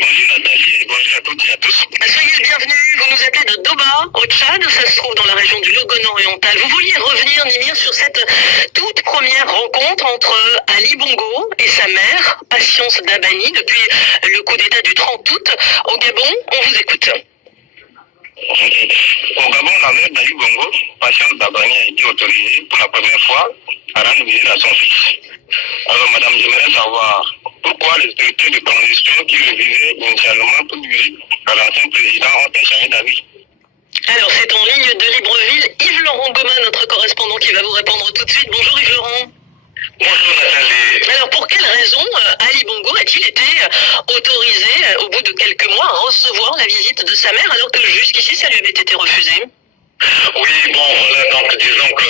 Bonjour Nathalie et bonjour à toutes et à tous. Soyez le bienvenu, vous nous appelez de Doba, au Tchad, ça se trouve dans la région du Logone oriental. Vous vouliez revenir, Nimir, sur cette toute première rencontre entre Ali Bongo et sa mère, Patience Dabani, depuis le coup d'État du 30 août au Gabon. On vous écoute. Au Gabon, la mère d'Ali Bongo, Patience Dabani, a été autorisée pour la première fois à rendre visite à son fils. Alors madame, j'aimerais savoir pourquoi les autorités de transition qui le visaient initialement pour visite à l'ancien président ont changé d'avis. Alors c'est en ligne de Libreville, Yves-Laurent Goma, notre correspondant, qui va vous répondre tout de suite. Bonjour Yves-Laurent. Bonjour Nathalie. Alors pour quelle raison Ali Bongo a-t-il été autorisé au bout de quelques mois à recevoir la visite de sa mère alors que jusqu'ici ça lui avait été refusé? Oui, bon, voilà, donc disons que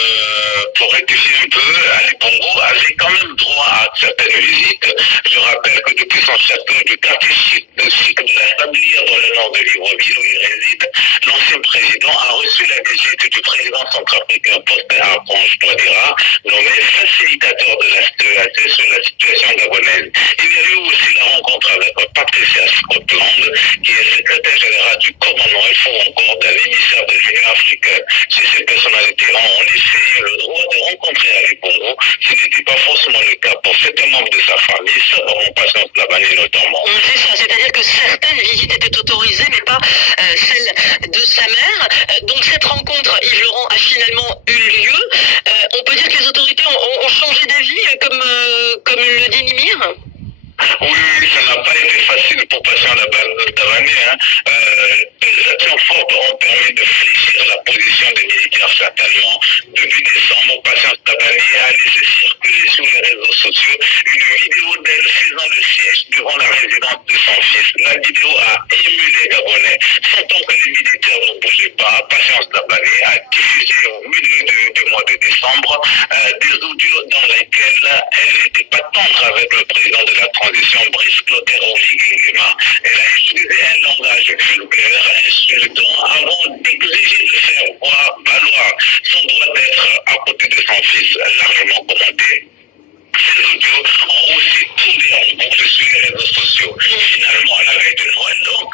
pour rectifier un peu, Ali Bongo avait quand même droit à certaines visites. Je rappelle que depuis son château du quartier chic de la Sablière dans le nord de Libreville où il réside, l'ancien président a reçu la visite du président centrafricain Faustin Archange Touadéra, nommé facilitateur de la CEAC sur la situation gabonaise. Il y a eu aussi la rencontre avec Patricia Scotland, qui est secrétaire générale du Commonwealth ou encore d'un émissaire de l'Union africaine. Si ces personnalités ont en effet eu le droit de rencontrer Ali Bongo, ce n'était pas forcément le cas pour certains membres de sa famille, savoir Patience Dabani notamment. C'est ça, c'est-à-dire que certaines visites étaient autorisées, mais pas celle de sa mère. Donc cette rencontre, Yves Laurent, a finalement eu lieu. On peut dire que les autorités ont changé d'avis, comme le dit Nimir. Oui, ça n'a pas été facile pour Patience Dabani. Deux actions fortes ont permis de fléchir la position des militaires certainement. Depuis décembre, Patience Dabani a laissé circuler sur les réseaux sociaux une vidéo d'elle faisant le siège devant la résidence de son fils. La vidéo a ému les Gabonais. Sentant que les militaires ne bougeaient pas, Patience Dabani a diffusé au milieu du mois de décembre des audios dans lesquels elle n'était pas tendre avec le président de la transition, Brice Clotaire Oligui. Elle a utilisé un langage vulgaire, insultant, avant d'exiger de faire valoir son droit d'être à côté de son fils, largement commenté. Ces audios ont aussi tourné en boucle sur les réseaux sociaux. Finalement, à la veille de Noël, donc,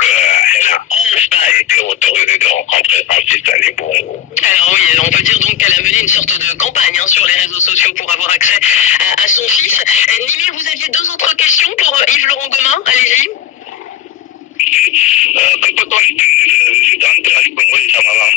elle a enfin été autorisée de rencontrer son fils Ali Bongo. Alors oui, on peut dire donc qu'elle a mené une sorte de campagne sur les réseaux sociaux pour avoir accès à son fils. Nimir, vous aviez deux autres questions pour Yves-Laurent Gomin, allez-y. Que peut-on retenir de la visite entre Ali Bongo et sa maman?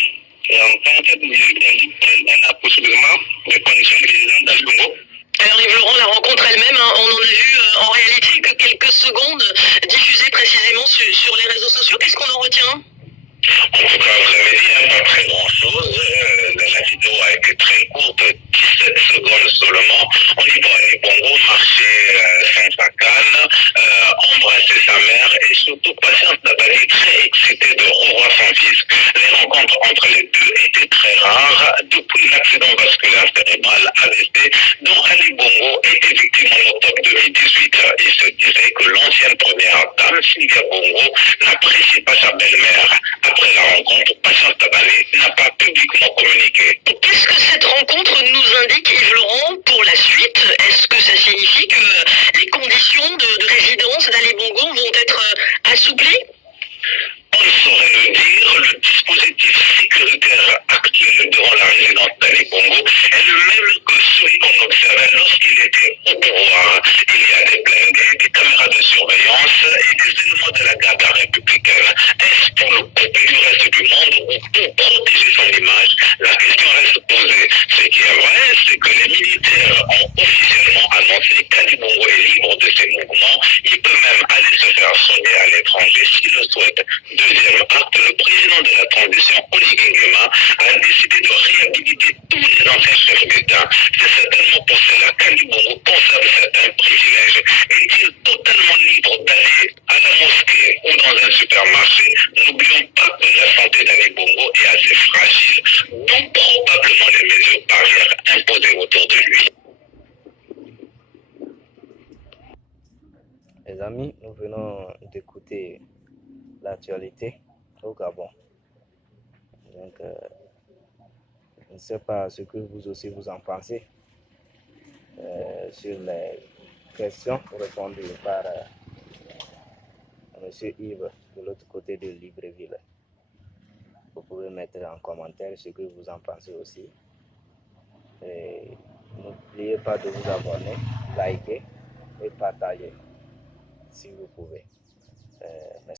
Et enfin, cette visite indique-t-elle un approchement des conditions de résidence d'Ali Bongo? Alors Yves Laurent, la rencontre elle-même, on en a vu en réalité que quelques secondes diffusées précisément sur les réseaux sociaux. Qu'est-ce qu'on en retient? En tout cas, vous l'avez dit, pas très grand-chose. La vidéo a été très courte, 17 secondes seulement. On y voit Ali Bongo marcher sans sa canne, embrasser sa mère et surtout Patience Dabani très excitée de revoir son fils. Les rencontres entre les deux étaient très rares depuis l'accident vasculaire cérébral AVC dont Ali Bongo était victime en octobre 2018. Il se disait que l'ancienne première dame, Sylvia Bongo, n'appréciait pas sa belle-mère. Après la rencontre, Patience Dabani n'a pas publiquement communiqué. Qu'est-ce que cette rencontre nous indique, Yves Laurent, pour la suite? Est-ce que ça signifie que les conditions de résidence d'Ali Bongo vont être assouplies? On ne saurait le dire, le dispositif sécuritaire actuel devant la résidence d'Ali Bongo est le même que celui qu'on observait lorsqu'il était au pouvoir. Il y a des blindés, des caméras de surveillance et des éléments de la garde républicaine. Est-ce pour le couper du reste du monde ou pour protéger son image? La question reste posée. Ce qui est vrai, c'est que les militaires ont officiellement annoncé qu'Ali Bongo est libre de ses mouvements. Il peut même aller se faire soigner à l'étranger s'il le souhaite. Deuxième acte, le président de la transition, Oligui Nguema, a décidé de réhabiliter tous les anciens chefs d'État. C'est certainement pour cela qu'Ali Bongo conserve certains privilèges. Est-il totalement libre d'aller à la mosquée ou dans un supermarché? N'oublions pas que la santé d'Ali Bongo est assez fragile, donc probablement les mesures barrières imposées autour de lui. Les amis, nous venons d'écouter l'actualité au Gabon. Donc, je ne sais pas ce que vous aussi vous en pensez sur les questions répondues par M. Monsieur Yves, de l'autre côté de Libreville. Vous pouvez mettre en commentaire ce que vous en pensez aussi. Et n'oubliez pas de vous abonner, liker et partager si vous pouvez. Merci.